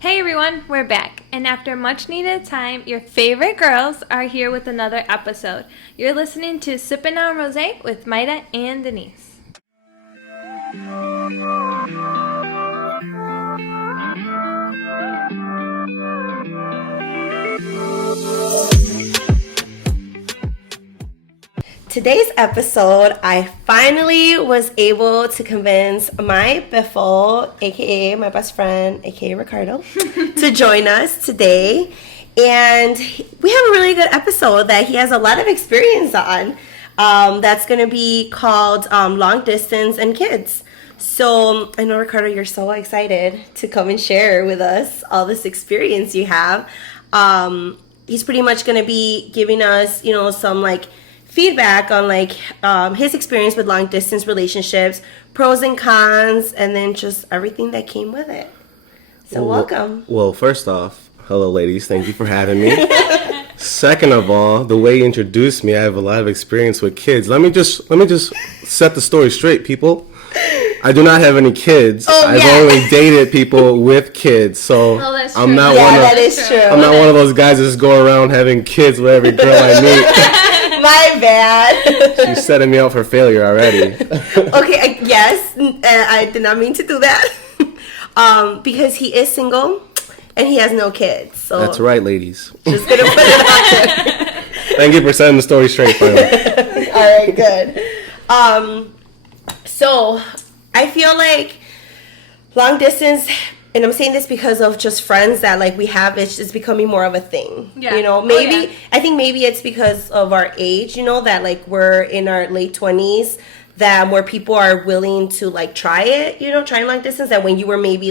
Hey everyone, we're back. And after much needed time, your favorite girls are here with another episode. You're listening to Sippin on Rosé with Mayra and Denise. Today's episode, I finally was able to convince my biffle, aka my best friend, aka Ricardo, to join us today. And we have a really good episode that he has a lot of experience on. That's going to be called Long Distance and Kids. So I know, Ricardo, you're so excited to come and share with us all this experience you have. He's pretty much going to be giving us, some feedback on his experience with long distance relationships, pros and cons, and then just everything that came with it. So welcome. Well, first off, hello ladies, thank you for having me. Second of all, the way you introduced me, I have a lot of experience with kids. Let me just set the story straight, people. I do not have any kids. I've only dated people with kids, so that's true. I'm not that is true. I'm not one of those guys that just go around having kids with every girl I meet. My bad. She's setting me up for failure already. Okay, yes, I did not mean to do that. Because he is single and he has no kids. So That's right, ladies. Just gonna put it out there. Thank you for setting the story straight, finally. All right, good. So I feel like long distance, and I'm saying this because of just friends that we have, it's just becoming more of a thing. Yeah. I think maybe it's because of our age, that we're in our late 20s, that more people are willing to try it, trying long distance, that when you were maybe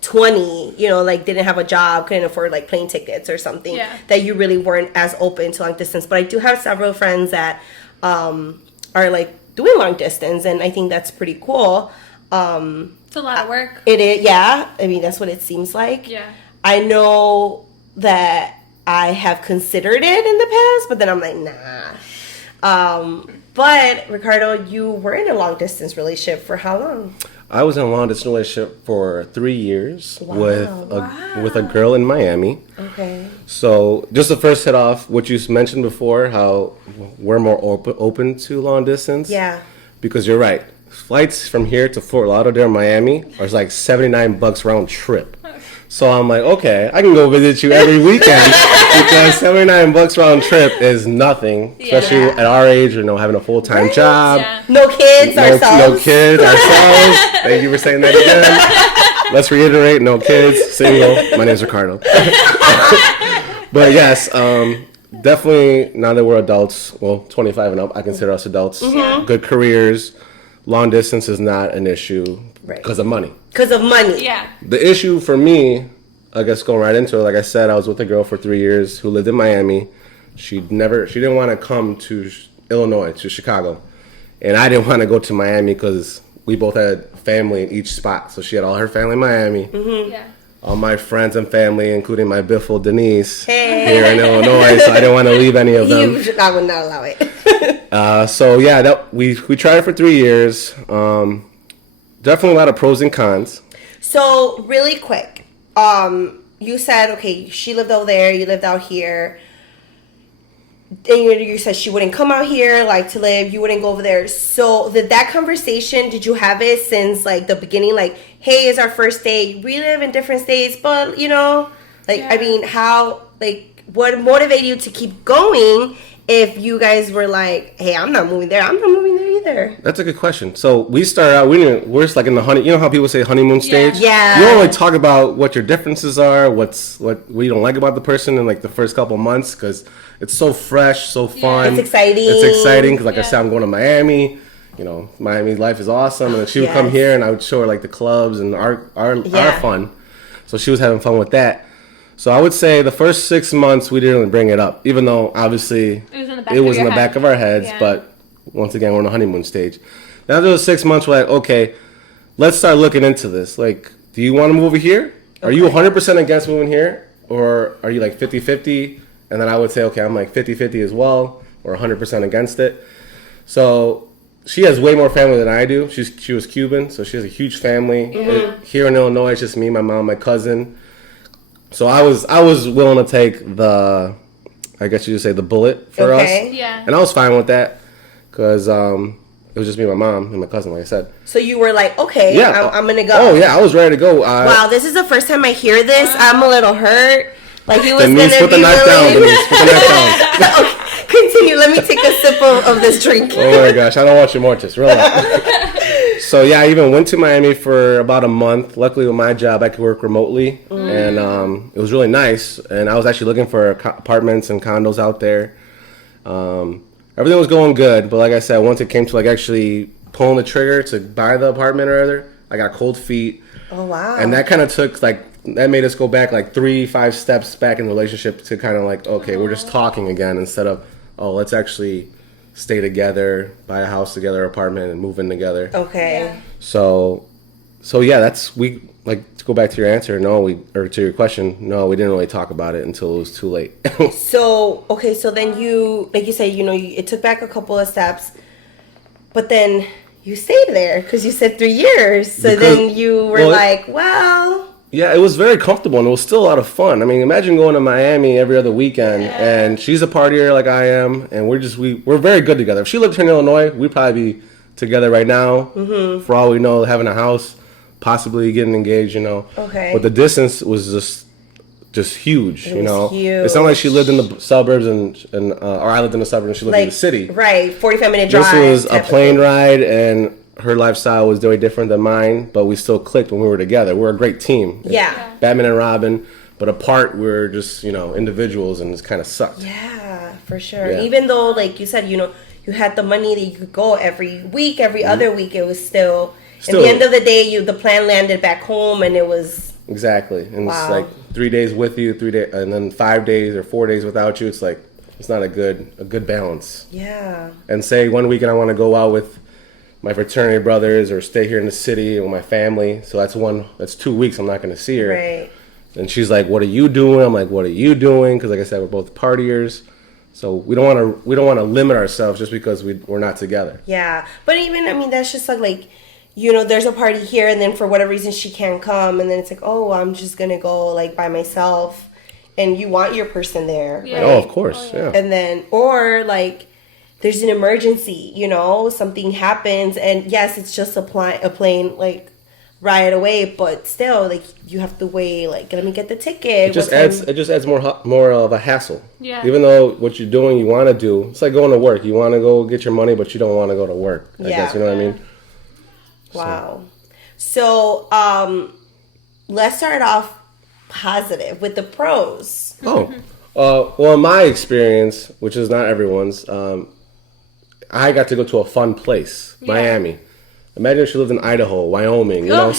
20, didn't have a job, couldn't afford plane tickets or something, that you really weren't as open to long distance. But I do have several friends that are doing long distance, and I think that's pretty cool. It's a lot of work. It is, yeah. I mean, that's what it seems like. Yeah. I know that I have considered it in the past, but then I'm like, nah. But Ricardo, you were in a long distance relationship for how long? I was in a long distance relationship for 3 years with a girl in Miami. Okay. So just to first hit off what you mentioned before, how we're more open to long distance. Yeah. Because you're right. Flights from here to Fort Lauderdale, Miami are $79 round trip. So I'm like, okay, I can go visit you every weekend because $79 round trip is nothing, especially at our age, having a full-time job. Yeah. No kids ourselves. No kids ourselves. Thank you for saying that again. Let's reiterate, no kids, single. My name's Ricardo. But yes, definitely now that we're adults, 25 and up, I consider us adults. Mm-hmm. Good careers. Long distance is not an issue because of money. Because of money. Yeah. The issue for me, I guess going right into it, like I said, I was with a girl for 3 years who lived in Miami. She didn't want to come to Illinois, to Chicago. And I didn't want to go to Miami because we both had family in each spot. So she had all her family in Miami. Mm-hmm. Yeah. All my friends and family, including my biffle Denise, here in Illinois. So I didn't want to leave any of them. I would not allow it. So yeah, we tried it for 3 years. Definitely a lot of pros and cons. So really quick, you said, okay, she lived over there, you lived out here. And you said she wouldn't come out here to live, you wouldn't go over there. So that conversation, did you have it since the beginning? Hey, it's our first date, we live in different states, but I mean, how, what motivated you to keep going if you guys were hey, I'm not moving there either? That's a good question. So we started out, we're just in the how people say honeymoon stage? Yeah. You don't really talk about what your differences are, what you don't like about the person in the first couple months, because it's so fresh, so fun. It's exciting. It's exciting because I said, I'm going to Miami. Miami life is awesome. And then she would come here and I would show her the clubs and our fun. So she was having fun with that. So I would say the first 6 months we didn't really bring it up, even though obviously it was in the back of our heads. Yeah. But once again, we're on the honeymoon stage. Now after those 6 months, we're okay, let's start looking into this. Do you want to move over here? Are you 100% against moving here? Or are you 50-50? And then I would say, okay, I'm 50-50 as well, or 100% against it. So she has way more family than I do. She was Cuban, so she has a huge family. Mm-hmm. Here in Illinois, it's just me, my mom, my cousin. So I was willing to take the, I guess you could say, the bullet for us. Yeah. And I was fine with that because it was just me and my mom and my cousin, like I said. So you were like, okay, yeah, I'm going to go. Oh, yeah, I was ready to go. Wow, this is the first time I hear this. I'm a little hurt. Like he was going to Denise, put the knife down, Denise. Put the knife down. Okay, continue. Let me take a sip of this drink. Oh, my gosh. I don't want you more. Just relax. So, yeah, I even went to Miami for about a month. Luckily, with my job, I could work remotely. And it was really nice. And I was actually looking for apartments and condos out there. Everything was going good, but like I said, once it came to like actually pulling the trigger to buy the apartment or other, I got cold feet. Oh wow! And that kind of took that made us go back like 3-5 steps back in the relationship to kind of like, okay, we're just talking again instead of, oh, let's actually stay together, buy a house together, apartment, and move in together. Okay. Yeah. So yeah, to go back to your answer, or to your question, no, we didn't really talk about it until it was too late. So then you, like you said, it took back a couple of steps, but then you stayed there because you said 3 years. So then you were yeah, it was very comfortable and it was still a lot of fun. I mean, imagine going to Miami every other weekend and she's a partier like I am, and we're very good together. If she lived here in Illinois, we'd probably be together right now. Mm-hmm. For all we know, having a house, possibly getting engaged, Okay. But the distance was just huge, It was huge. It's not like she lived in the suburbs or I lived in the suburbs and she lived in the city. Right, 45-minute drive. This was a plane ride, and her lifestyle was very different than mine, but we still clicked when we were together. We're a great team. Yeah. Batman and Robin, but apart we're just, individuals, and it's kind of sucked. Yeah, for sure. Yeah. Even though, like you said, you had the money that you could go every week, every other week, it was still at the end of the day, the plan landed back home, and it was... Exactly. And wow. It's like 3 days with you, 3 days, and then 5 days or 4 days without you. It's like, it's not a good balance. Yeah. And say one weekend I want to go out with my fraternity brothers or stay here in the city with my family. So that's 2 weeks I'm not going to see her. Right. And she's like, "What are you doing?" I'm like, "What are you doing?" Because like I said, we're both partiers. So we don't want to limit ourselves just because we're not together. Yeah. But even, that's just like there's a party here, and then for whatever reason she can't come, and then it's like, oh, I'm just going to go like by myself, and you want your person there. Yeah. Right? Oh, of course. Yeah. And then, or like there's an emergency, something happens, and yes, it's just a plane like ride away, but still, like you have to wait. Like, let me get the ticket. It just adds more of a hassle. Yeah. Even though what you're doing, you want to do. It's like going to work. You want to go get your money, but you don't want to go to work. I guess you know what I mean. Wow. So, let's start off positive with the pros. Well, in my experience, which is not everyone's, I got to go to a fun place, Miami. Imagine if she lived in Idaho, Wyoming, Oh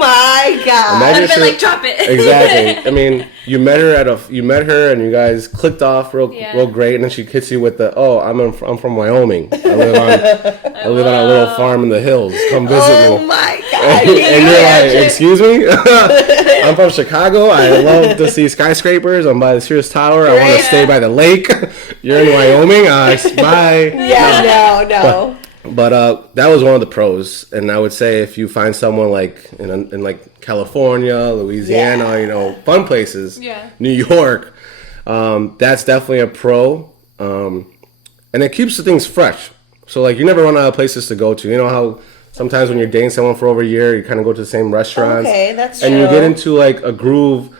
my God! Imagine I've been like, drop it. Exactly. I mean, you met her, and you guys clicked off real great, and then she hits you with the, I'm from Wyoming. I live on a little farm in the hills. Come visit me. Oh my God! And you're like, excuse me? I'm from Chicago. I love to see skyscrapers. I'm by the Sears Tower. I want to stay by the lake. You're in Wyoming. Bye. Yeah, no. But that was one of the pros, and I would say if you find someone like in like California, Louisiana, fun places, New York, that's definitely a pro, and it keeps the things fresh. So like you never run out of places to go to. You know how sometimes when you're dating someone for over a year, you kind of go to the same restaurants. Okay, that's true. And you get into like a groove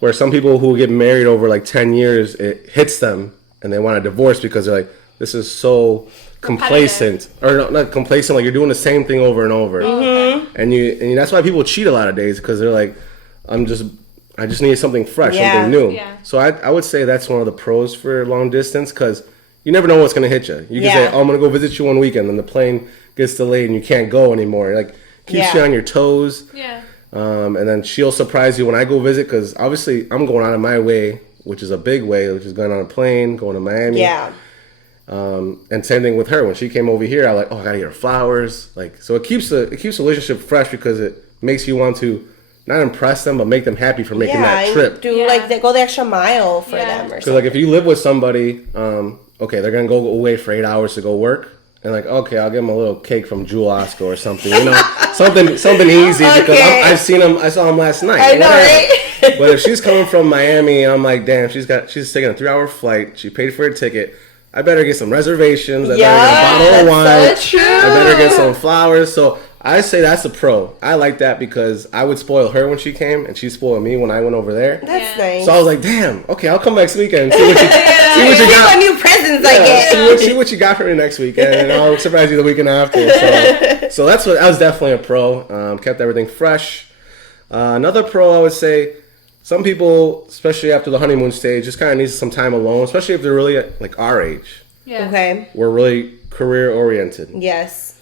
where some people who get married over like 10 years, it hits them, and they want a divorce because they're like, this is so complacent, or not complacent, like you're doing the same thing over and over. Mm-hmm. And that's why people cheat a lot of days, because they're like, I just need something fresh, something new. Yeah. So I would say that's one of the pros for long distance, because you never know what's going to hit you. You can say, I'm going to go visit you one weekend, and the plane gets delayed and you can't go anymore. Like, keeps you on your toes. Yeah. And then she'll surprise you when I go visit, because obviously I'm going out of my way, which is a big way, which is going on a plane, going to Miami. Yeah. And same thing with her. When she came over here, I gotta get her flowers. Like, so it keeps the relationship fresh, because it makes you want to not impress them, but make them happy for making that trip. Like they go the extra mile for them, or something. Because like if you live with somebody, okay, they're gonna go away for 8 hours to go work, and like, okay, I'll give them a little cake from Jewel Osco or something, something easy, because I saw him last night. I know, right? But if she's coming from Miami, I'm like, damn, she's taking a 3-hour flight. She paid for a ticket. I better get some reservations. I better get a bottle of wine. So true. I better get some flowers. So I say that's a pro. I like that because I would spoil her when she came, and she spoiled me when I went over there. That's nice. So I was like, damn, okay, I'll come next weekend. See what you got. What new presents I get. See what you got for me next weekend, and I'll surprise you the weekend after. So that was definitely a pro. Kept everything fresh. Another pro, I would say, some people, especially after the honeymoon stage, just kind of need some time alone, especially if they're really like our age. Yeah. Okay. We're really career oriented. Yes.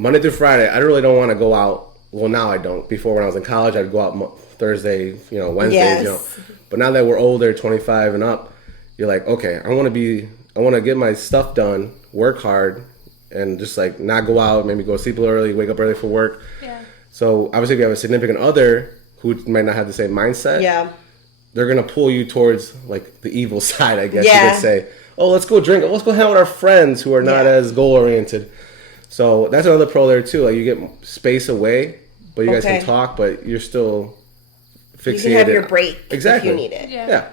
Monday through Friday, I really don't want to go out. Well, now I don't. Before, when I was in college, I'd go out Thursday, Wednesdays, Yes. But now that we're older, 25 and up, you're like, okay, I want to get my stuff done, work hard, and just like not go out, maybe go to sleep early, wake up early for work. Yeah. So obviously, if you have a significant other who might not have the same mindset, they're gonna pull you towards like the evil side, I guess you could say. Oh, let's go drink. Let's go hang out with our friends who are not as goal oriented. So that's another pro there too. Like you get space away, but you guys can talk, but you're still fixated. You can have your break exactly if you need it. Yeah.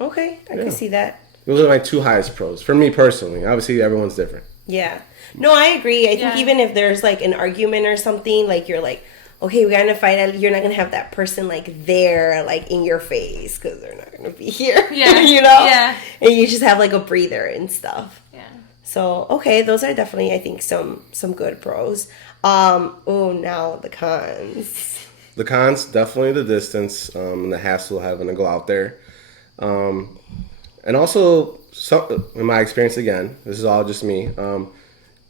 Okay, I can see that. Those are my two highest pros for me personally. Obviously, everyone's different. Yeah. No, I agree. I think even if there's like an argument or something, like you're like, okay, we got in a fight. You're not gonna have that person like there, like in your face, because they're not gonna be here. Yeah. Yeah. And you just have like a breather and stuff. Yeah. So okay, those are definitely, I think, some good pros. Now the cons. The cons, definitely the distance and the hassle of having to go out there, and also in my experience again, this is all just me.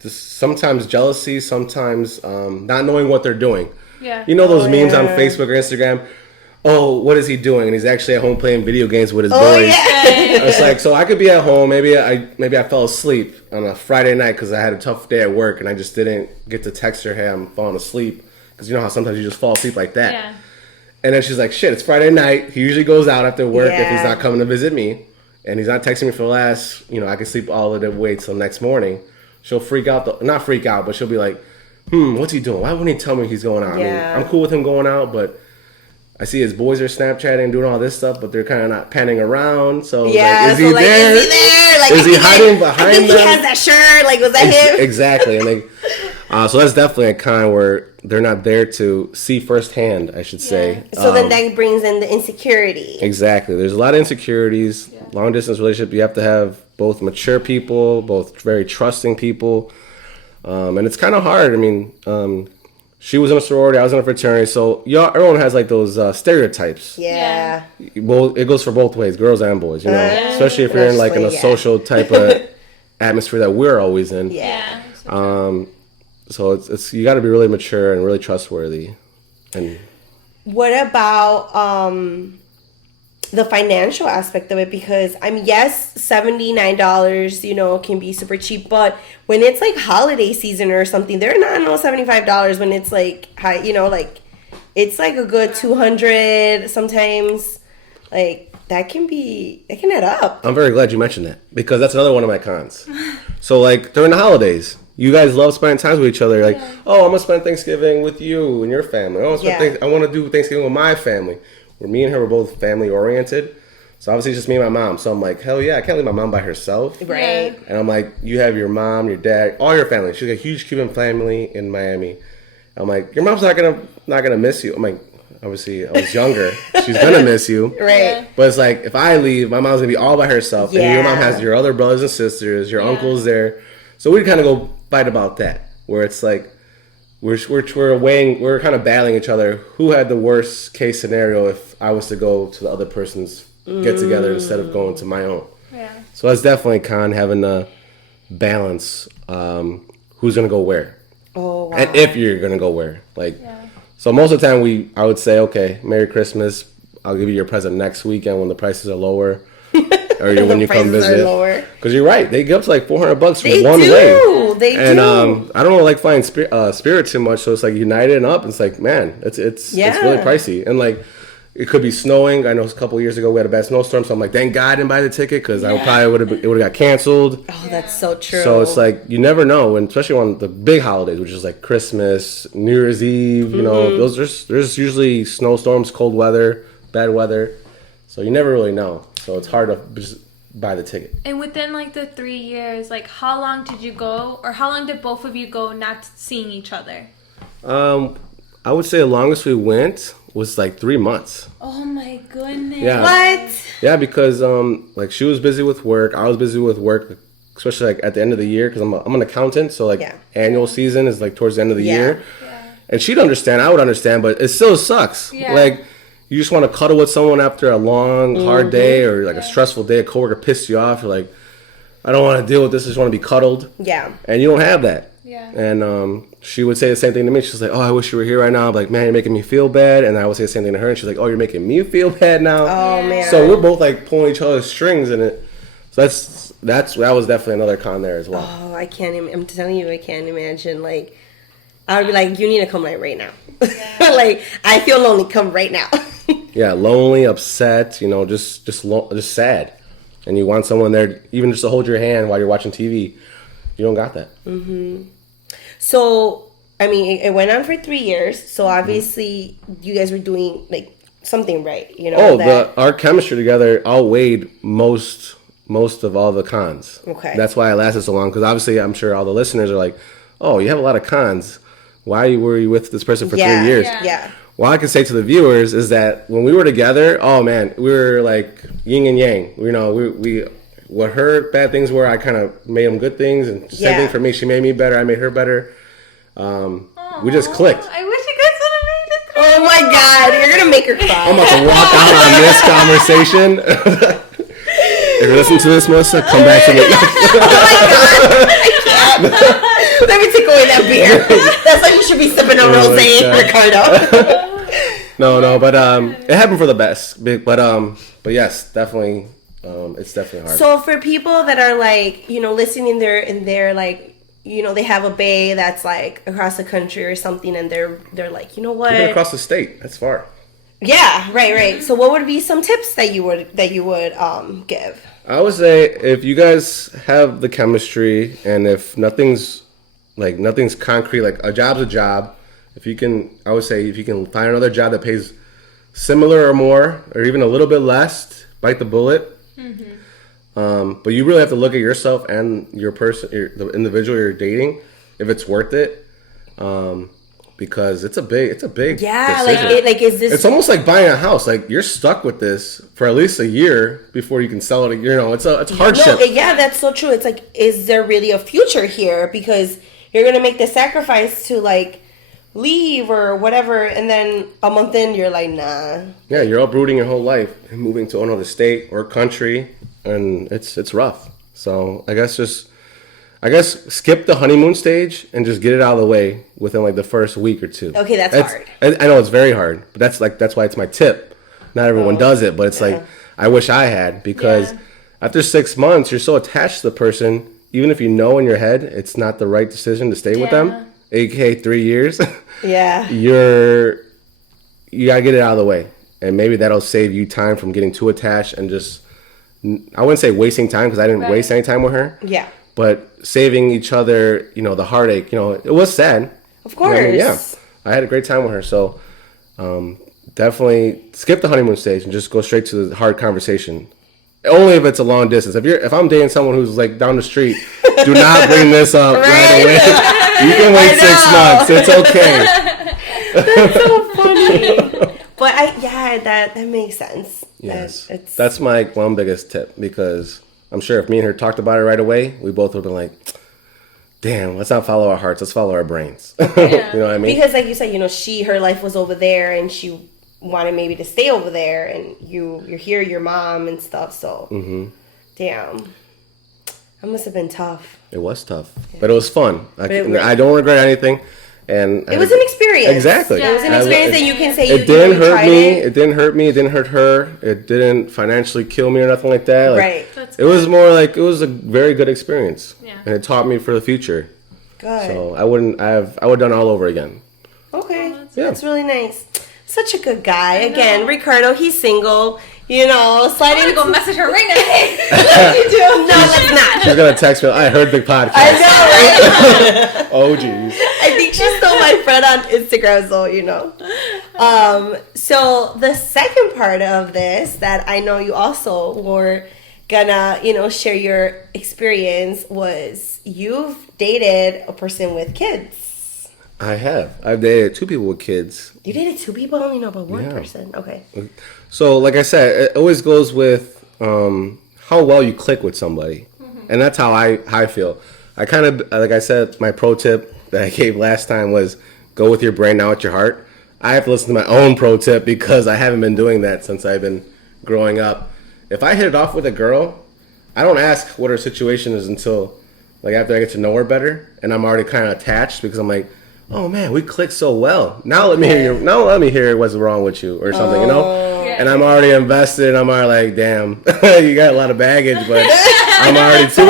Just sometimes jealousy, sometimes not knowing what they're doing. Yeah. You know those memes on Facebook or Instagram? Oh, what is he doing? And he's actually at home playing video games with his boys. Yeah. It's like, so I could be at home. Maybe I fell asleep on a Friday night because I had a tough day at work and I just didn't get to text her, hey, I'm falling asleep. Because you know how sometimes you just fall asleep like that. Yeah. And then she's like, shit, it's Friday night. He usually goes out after work if he's not coming to visit me. And he's not texting me for the last, I can sleep all of the way till next morning. She'll freak out, not freak out, but she'll be like, what's he doing? Why wouldn't he tell me he's going out? Yeah. I mean, I'm cool with him going out, but I see his boys are Snapchatting and doing all this stuff, but they're kind of not panning around. So, is he there? Is he there? Like, is he hiding behind I think them? he has that shirt. Like, was that him? Exactly. And so that's definitely a con where they're not there to see firsthand, I should say. So then that brings in the insecurity. Exactly. There's a lot of insecurities. Yeah. Long distance relationship, you have to have both mature people, both very trusting people. And it's kind of hard. I mean, she was in a sorority, I was in a fraternity. So everyone has like those stereotypes. Yeah. Well, it goes for both ways, girls and boys, especially if you're in like in a social type of atmosphere that we're always in. Yeah. So it's you got to be really mature and really trustworthy. And what about the financial aspect of it? Because yes, $79, can be super cheap, but when it's like holiday season or something, they're not $75 when it's like high, like it's like a good $200 sometimes. Like that can add up. I'm very glad you mentioned that because that's another one of my cons. So like during the holidays, you guys love spending time with each other. Like, oh, I'm gonna spend Thanksgiving with you and your family. Oh, I want to do Thanksgiving with my family. Where me and her were both family oriented. So obviously it's just me and my mom. So I'm like, hell yeah, I can't leave my mom by herself. Right. And I'm like, you have your mom, your dad, all your family. She's got a huge Cuban family in Miami. I'm like, your mom's not gonna miss you. I'm like, obviously I was younger. She's gonna miss you. Right. But it's like if I leave, my mom's gonna be all by herself. And your mom has your other brothers and sisters, your uncles there. So we kind of go fight about that. Where it's like we're kind of battling each other. Who had the worst case scenario if I was to go to the other person's get together instead of going to my own? Yeah. So that's definitely a con, having to balance who's gonna go where. Oh wow. And if you're gonna go where. So most of the time I would say, okay, Merry Christmas. I'll give you your present next weekend when the prices are lower. Or when you come visit. Because you're right, they give up to like $400 for one way. They do. And I don't like flying Spirit too much, so it's like United and up. It's like, man, it's really pricey. And like it could be snowing. I know a couple of years ago we had a bad snowstorm, so I'm like, thank God I didn't buy the ticket because I probably would have got canceled. Oh, that's so true. So it's like you never know, and especially on the big holidays, which is like Christmas, New Year's Eve. There's usually snowstorms, cold weather. bad weather. So you never really know. So it's hard to just buy the ticket. And within like the 3 years, like how long did you go, or how long did both of you go not seeing each other? I would say the longest we went was like 3 months. Oh my goodness. Yeah. What? Yeah, because like she was busy with work, I was busy with work, especially like at the end of the year, because I'm an accountant, so like annual season is like towards the end of the year. Yeah. And she'd understand, I would understand, but it still sucks. Yeah. Like you just want to cuddle with someone after a long, hard day, or like a stressful day. A coworker pissed you off. You're like, I don't want to deal with this. I just want to be cuddled. Yeah. And you don't have that. Yeah. And she would say the same thing to me. She's like, oh, I wish you were here right now. I'm like, man, you're making me feel bad. And I would say the same thing to her. And she's like, oh, you're making me feel bad now. Oh, man. So we're both like pulling each other's strings in it. So that was definitely another con there as well. Oh, I can't. I'm telling you, I can't imagine. Like, I would be like, you need to come like right now. Yeah. Like, I feel lonely. Come right now. Yeah, lonely, upset, just sad. And you want someone there, even just to hold your hand while you're watching TV. You don't got that. Mm-hmm. So, I mean, it went on for 3 years. So obviously, you guys were doing like something right, our chemistry together outweighed most of all the cons. Okay. That's why it lasted so long. Because obviously, I'm sure all the listeners are like, "Oh, you have a lot of cons. Why were you with this person for 3 years?" Yeah. What I can say to the viewers is that when we were together, oh man, we were like yin and yang. We what her bad things were, I kind of made them good things, and same thing for me. She made me better, I made her better. We just clicked. I wish you guys would have made it through. Oh my God, you're gonna make her cry. I'm about to walk out on this conversation. If you're listening to this, Melissa, come back to me. Oh my God, I can't. Let me take away that beer. That's why you should be sipping on Rosé, Ricardo. No, but it happened for the best. But yes, definitely, it's definitely hard. So for people that are like, listening there and they're like, they have a bae that's like across the country or something, and they're like, you know what? Even across the state, that's far. Yeah, right. So what would be some tips that you would give? I would say if you guys have the chemistry, and if nothing's concrete, like a job's a job. I would say if you can find another job that pays similar or more, or even a little bit less, bite the bullet. Mm-hmm. But you really have to look at yourself and your person, the individual you're dating, if it's worth it. Because it's a big decision. Is this? It's almost like buying a house. Like you're stuck with this for at least a year before you can sell it. It's a hardship. No, yeah, that's so true. It's like, is there really a future here? Because you're gonna make the sacrifice to like leave or whatever, and then a month in you're like, nah. Yeah, you're uprooting your whole life and moving to another state or country, and it's rough. So I guess skip the honeymoon stage and just get it out of the way within like the first week or two. Okay, that's hard. I know it's very hard, but that's why it's my tip. Not everyone does it, but it's like I wish I had, because after 6 months you're so attached to the person, even if you know in your head it's not the right decision to stay with them, aka 3 years. Yeah. You gotta get it out of the way, and maybe that'll save you time from getting too attached and just, I wouldn't say wasting time, because I didn't waste any time with her. Yeah. But saving each other, the heartache, it was sad. Of course. I had a great time with her. So definitely skip the honeymoon stage and just go straight to the hard conversation. Only if it's a long distance. If I'm dating someone who's like down the street, do not bring this up right away. You can wait 6 months. It's okay. That's so funny. But that makes sense. Yes. That's my one biggest tip, because I'm sure if me and her talked about it right away, we both would have been like, damn, let's not follow our hearts, let's follow our brains. Yeah. You know what I mean? Because like you said, her life was over there, and she wanted maybe to stay over there, and you're here, your mom and stuff, so damn. That must have been tough. It was tough, but it was fun. I don't regret anything. And it was an experience. Exactly. Yeah. It was an experience that you can say it didn't hurt me. It didn't hurt me. It didn't hurt her. It didn't financially kill me or nothing like that. Right. It was more like, it was a very good experience. Yeah. And it taught me for the future. Good. So I would have done it all over again. Okay. That's really nice. Such a good guy. Again, Ricardo, he's single. Slide in. I'm gonna go message her right now. You do? No, let's not. She's gonna text me. I heard the podcast. I know, right? Oh, jeez. I think think she's still my friend on Instagram, so you know. So the second part of this that I know you also were gonna, share your experience was you've dated a person with kids. I have. I've dated 2 people with kids. You dated 2 people? I only know about one person. Okay. So, like I said, it always goes with how well you click with somebody. And that's how I feel. I kind of, like I said, my pro tip that I gave last time was go with your brain, not with your heart. I have to listen to my own pro tip because I haven't been doing that since I've been growing up. If I hit it off with a girl, I don't ask what her situation is until like after I get to know her better, and I'm already kind of attached because I'm like, oh man, we click so well. Now let me hear what's wrong with you or something, Yeah. And I'm already invested. I'm already like, damn, you got a lot of baggage, but I'm already too.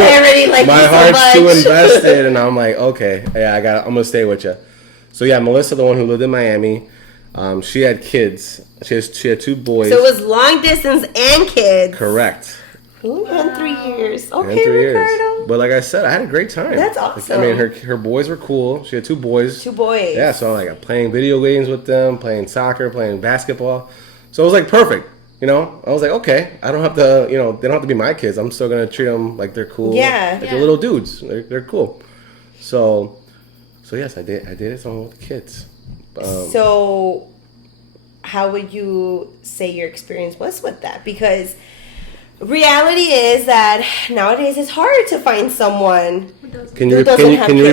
My heart's too invested, and I'm like, okay, yeah, I'm gonna stay with you. So yeah, Melissa, the one who lived in Miami, she had kids. She had 2 boys. So it was long distance and kids. Correct. Ooh, and 3 years. Okay, And 3 Ricardo. years. But like I said, I had a great time. That's awesome. I mean, her boys were cool. She had 2 boys. 2 boys. Yeah, so I'm playing video games with them, playing soccer, playing basketball. So it was like perfect. I was like, okay, I don't have to, they don't have to be my kids. I'm still gonna treat them like they're cool. Yeah. Like they're little dudes. They're cool. So yes, I did someone with the kids. So how would you say your experience was with that? Because reality is that nowadays it's hard to find someone. Can you repeat that? Can you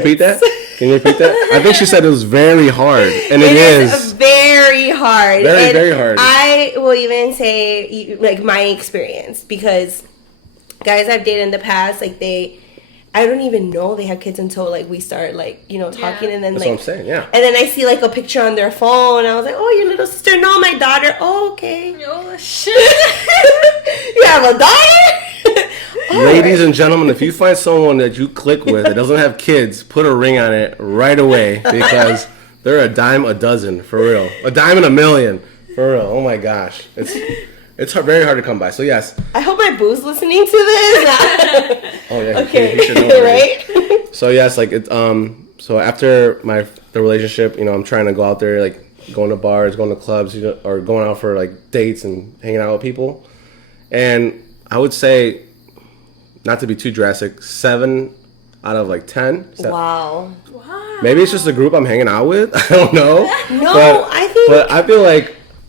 repeat that? I think she said it was very hard, and it is very hard. Very hard. I will even say like my experience, because guys I've dated in the past, like I don't even know they have kids until like we start like talking, and then that's like what I'm saying, yeah. And then I see like a picture on their phone. I was like, oh, your little sister? No, my daughter. Oh, okay. Oh shit! You have a daughter? Ladies and gentlemen, if you find someone that you click with that doesn't have kids, put a ring on it right away, because they're a dime a dozen, for real. A dime in a million, for real. Oh my gosh, it's very hard to come by. So yes. I hope my boo's listening to this. Oh yeah. Okay. He should know Right. So yes, like so after the relationship, I'm trying to go out there, like going to bars, going to clubs, or going out for like dates and hanging out with people. And I would say, not to be too drastic, 7 out of like 10. Wow. Maybe it's just the group I'm hanging out with. I don't know. No, but I feel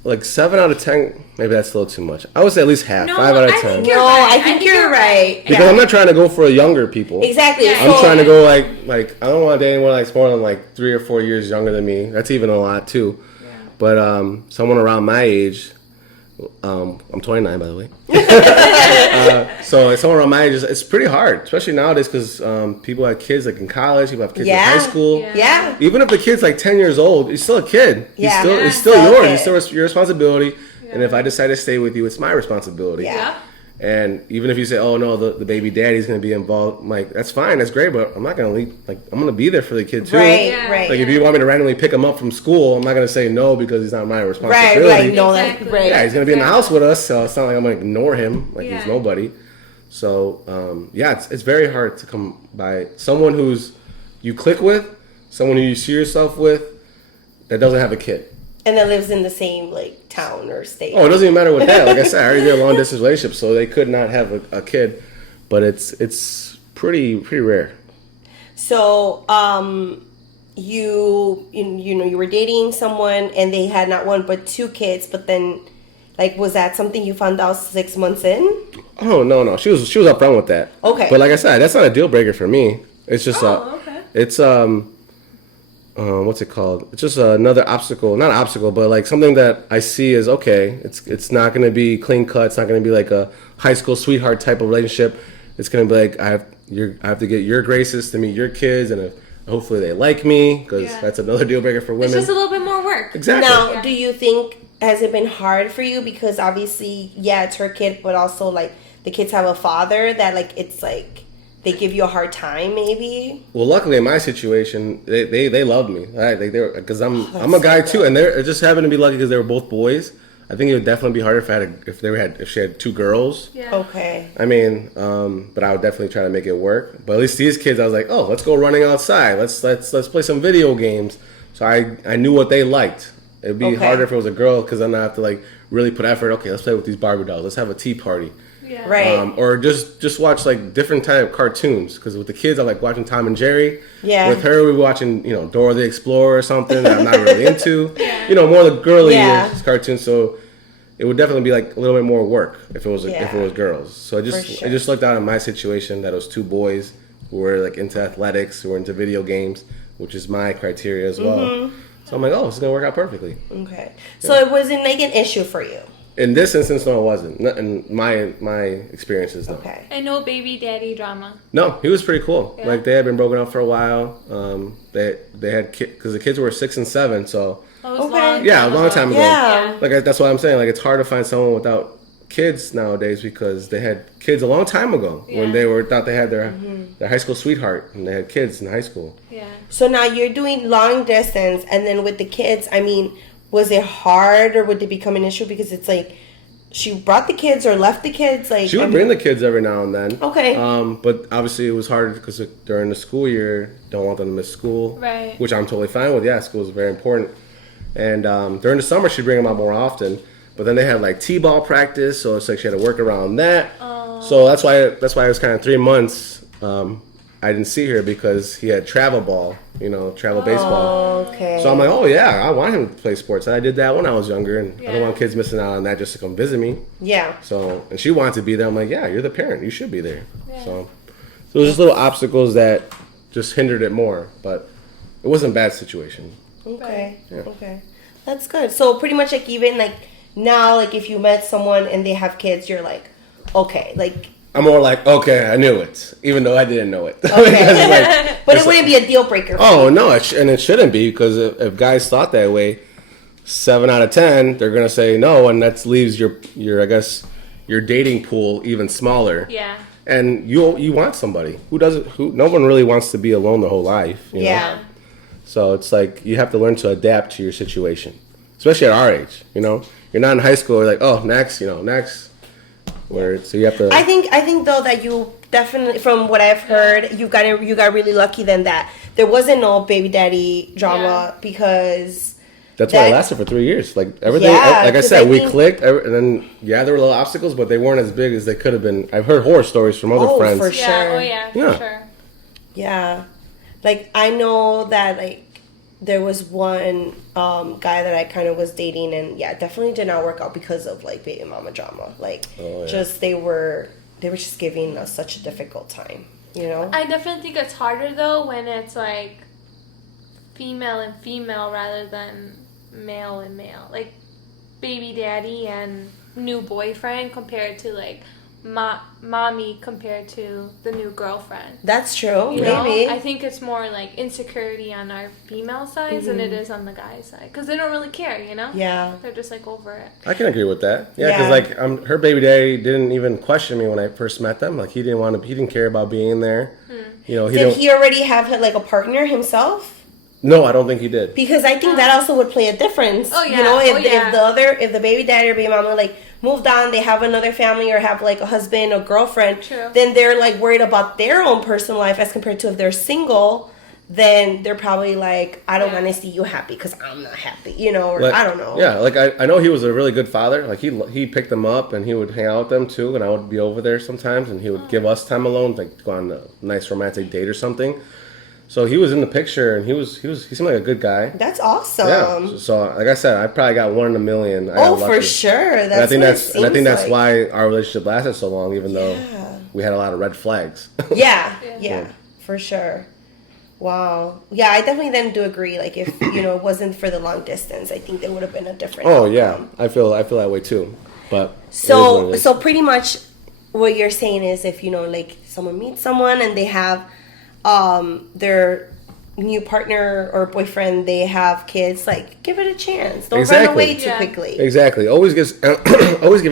like 7 out of 10. Maybe that's a little too much. I would say at least half. No, 5 out of 10. I think you're right. Because I'm not trying to go for younger people. Exactly. Yeah. I'm trying to go like I don't want to date anyone like more than like 3 or 4 years younger than me. That's even a lot too. Yeah. But someone around my age. I'm 29, by the way. So someone around my age, it's pretty hard, especially nowadays, because people have kids like in college, people have kids in high school. Yeah. Even if the kid's like 10 years old, he's still a kid. Yeah. It's still yours. It's still your responsibility. Yeah. And if I decide to stay with you, it's my responsibility. Yeah. And even if you say, oh no, the baby daddy's going to be involved, I'm like, that's fine, that's great, but I'm not going to leave. Like, I'm going to be there for the kid too. Right. Like, if you want me to randomly pick him up from school, I'm not going to say no because he's not my responsibility. Right, no, that's right. Yeah, he's going to be in the house with us, so it's not like I'm going to ignore him like he's nobody. So, it's very hard to come by someone who's you click with, someone who you see yourself with, that doesn't have a kid. And that lives in the same like town or state. Oh, it doesn't even matter with that. Like I said, I already did a long distance relationship, so they could not have a kid, but it's pretty rare. So, you were dating someone and they had not 1 but 2 kids, but then, like, was that something you found out 6 months in? Oh no, she was upfront with that. Okay. But like I said, that's not a deal breaker for me. It's just okay. It's what's it called? It's just another obstacle, not obstacle, but like something that I see is okay. It's not going to be clean cut. It's not going to be like a high school sweetheart type of relationship. It's going to be like I have to get your graces to meet your kids, and hopefully they like me, because that's another deal breaker for women. It's just a little bit more work. Exactly. Now, do you think, has it been hard for you? Because obviously, it's her kid, but also like the kids have a father that like it's like they give you a hard time, maybe. Well, luckily in my situation, they loved me, right? Like because I'm a guy too, and they're just happened to be lucky because they were both boys. I think it would definitely be harder if she had two girls. Yeah. Okay. I mean, but I would definitely try to make it work. But at least these kids, I was like, oh, let's go running outside. Let's play some video games. So I knew what they liked. It'd be harder if it was a girl because then I have to like really put effort. Okay, let's play with these Barbie dolls. Let's have a tea party. Yeah. Right. Or just watch like different type of cartoons. Because with the kids, I like watching Tom and Jerry. Yeah. With her, we were watching Dora the Explorer or something that I'm not really into. Yeah. More of the girly cartoons. So it would definitely be like a little bit more work if it was girls. So I just looked out at my situation that it was two boys who were like into athletics, who were into video games, which is my criteria as well. Mm-hmm. So I'm like, oh, this is gonna work out perfectly. Okay. So it wasn't like an issue for you. In this instance, no, it wasn't. In my experiences, no. Okay. And no baby daddy drama. No, he was pretty cool. Yeah. Like they had been broken up for a while. They had because the kids were 6 and 7, so. That was long. Yeah, a long time ago. Yeah. Like that's what I'm saying. Like it's hard to find someone without kids nowadays because they had kids a long time ago when they thought they had their high school sweetheart and they had kids in high school. Yeah. So now you're doing long distance, and then with the kids, I mean, was it hard or would it become an issue because it's like she brought the kids or left the kids? Like she would bring the kids every now and then. Okay. But obviously it was hard because during the school year, don't want them to miss school. Right. Which I'm totally fine with. Yeah, school is very important. And during the summer, she'd bring them out more often. But then they had like t-ball practice, so it's like she had to work around that. So that's why it was kind of 3 months. I didn't see her because he had travel ball, travel baseball. Okay. So I'm like, oh yeah, I want him to play sports. And I did that when I was younger, and I don't want kids missing out on that just to come visit me. Yeah. So, and she wanted to be there. I'm like, yeah, you're the parent. You should be there. Yeah. So it was just little obstacles that just hindered it more, but it wasn't a bad situation. Okay. Yeah. Okay. That's good. So pretty much like even like now, like if you met someone and they have kids, you're like, okay, like. I'm more like, okay, I knew it, even though I didn't know it. Okay. But it wouldn't be a deal breaker. Oh, no, and it shouldn't be because if guys thought that way, 7 out of 10, they're going to say no, and that leaves your I guess, your dating pool even smaller. Yeah. And you want somebody. No one really wants to be alone their whole life. You know? So it's like you have to learn to adapt to your situation, especially at our age. You're not in high school. You're like, oh, next. So you have to. I think though that you definitely, from what I've heard, you got really lucky then that there wasn't no baby daddy drama because. That's why it lasted for 3 years. Like everything, like I said, we clicked, and then there were little obstacles, but they weren't as big as they could have been. I've heard horror stories from other friends. For sure. Yeah. Oh yeah. For sure. Yeah, like I know that like there was one guy that I kind of was dating, and it definitely did not work out because of like baby mama drama. Like just they were just giving us such a difficult time. I definitely think it's harder though when it's like female and female rather than male and male. Like baby daddy and new boyfriend compared to like mommy compared to the new girlfriend. That's true. Maybe. I think it's more like insecurity on our female side than it is on the guy side because they don't really care. Yeah. They're just like over it. I can agree with that. Yeah, because like her baby daddy didn't even question me when I first met them. Like he didn't care about being there. Did he already have like a partner himself? No, I don't think he did. Because I think that also would play a difference. Oh yeah. If the baby daddy or baby mama like moved on, they have another family or have like a husband or girlfriend, then they're like worried about their own personal life as compared to if they're single, then they're probably like, I don't want to see you happy because I'm not happy, or I don't know. Yeah, like I know he was a really good father. Like he picked them up and he would hang out with them too, and I would be over there sometimes, and he would give us time alone, like go on a nice romantic date or something. So he was in the picture, and he seemed like a good guy. That's awesome. Yeah. So like I said, I probably got 1 in a million. For sure. I think that's why our relationship lasted so long, even though we had a lot of red flags. Yeah, for sure. Wow. Yeah, I definitely then do agree. Like if it wasn't for the long distance, I think there would have been a different. Oh outcome. Yeah, I feel that way too. But so pretty much, what you're saying is if like someone meets someone and they have their new partner or boyfriend, they have kids, like give it a chance. Don't run away too quickly. Exactly. Always give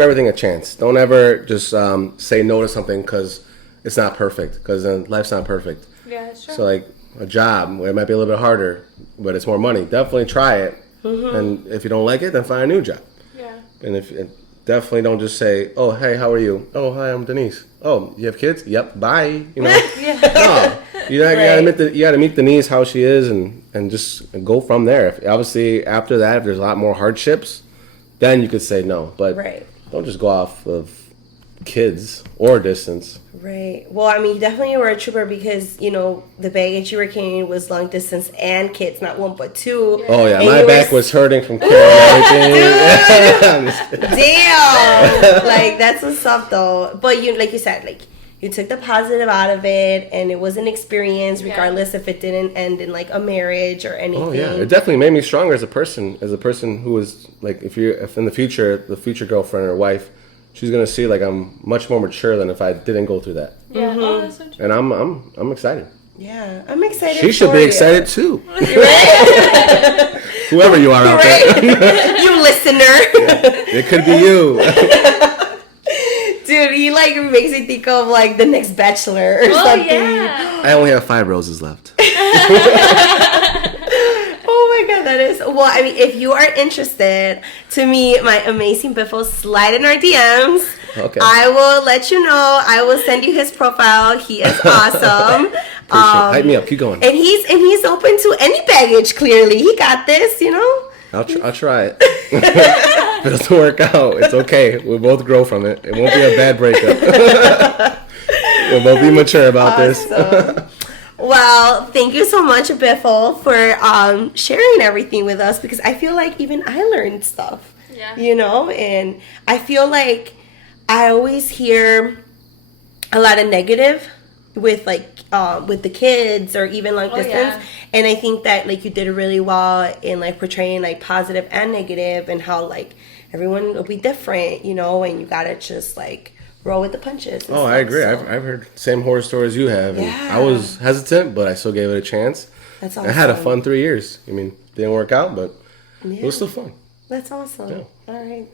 everything a chance. Don't ever just say no to something because it's not perfect, because life's not perfect. Yeah, sure. So like a job, it might be a little bit harder, but it's more money. Definitely try it. And if you don't like it, then find a new job. Yeah. And and definitely don't just say, "Oh, hey, how are you? Oh, hi, I'm Denise. Oh, you have kids? Yep, bye." You know, no, you gotta meet Denise how she is, and just go from there. Obviously, after that, if there's a lot more hardships, then you could say no. But don't just go off of kids or distance. Right. Well, I mean, you definitely were a trooper because, the baggage you were carrying was long distance and kids, not one but two. Oh, yeah. My back was hurting from carrying everything. Damn. Like, that's what's up, though. But, like you said, you took the positive out of it, and it was an experience, regardless if it didn't end in, a marriage or anything. Oh, yeah. It definitely made me stronger as a person who was, if in the future girlfriend or wife, she's gonna see I'm much more mature than if I didn't go through that. Yeah, oh, that's so true. And I'm excited. Yeah, I'm excited. She should be excited too. Whoever you are out there, you listener. It could be you. Dude, he makes me think of the next Bachelor or something. Yeah. I only have 5 roses left. Oh my god, that is... Well, I mean, if you are interested to meet my amazing Biffle, slide in our DMs. Okay. I will let you know. I will send you his profile. He is awesome. Hype me up. Keep going. And he's open to any baggage, clearly. He got this, I'll try it. If it doesn't work out, it's okay. We'll both grow from it. It won't be a bad breakup. We'll both be mature about this. Well, thank you so much, Biffle, for sharing everything with us, because I feel like even I learned stuff. Yeah. And I feel like I always hear a lot of negative with with the kids or even distance. Yeah. And I think that you did really well in portraying positive and negative, and how everyone will be different, and you gotta just roll with the punches. Oh, I agree. So. I've heard the same horror stories you have. And I was hesitant, but I still gave it a chance. That's awesome. I had a fun 3 years. I mean, didn't work out, but it was still fun. That's awesome. Yeah. All right.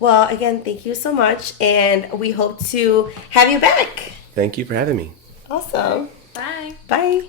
Well, again, thank you so much, and we hope to have you back. Thank you for having me. Awesome. Bye. Bye.